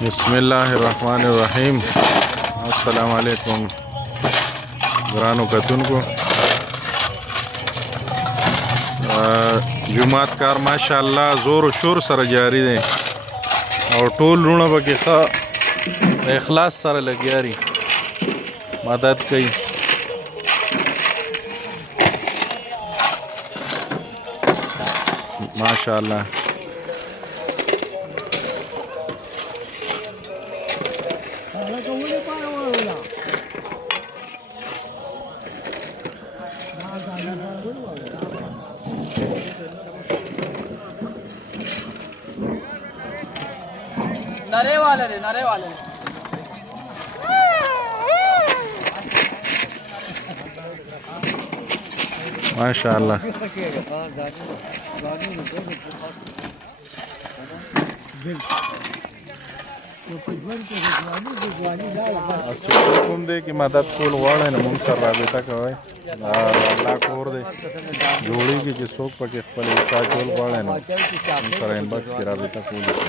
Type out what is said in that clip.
بسم الله الرحمن الرحیم. السلام علیکم ګرانو کتونکو. جمعات کار ماشاءالله زور و شور سره جاری دی او ټول رونه پکې ښه اخلاص سره لګیاري مدد کوي. ماشاءالله نره वाले ماشاءالله. کوم دی کې مدد کول غواړئ نو موږ سره رابطه کوئ. الله کور دی جوړېږي چې څوک پکې خپل حساب کول غواړئ نو موږ سره انباکس کې رابطه کولی شئ.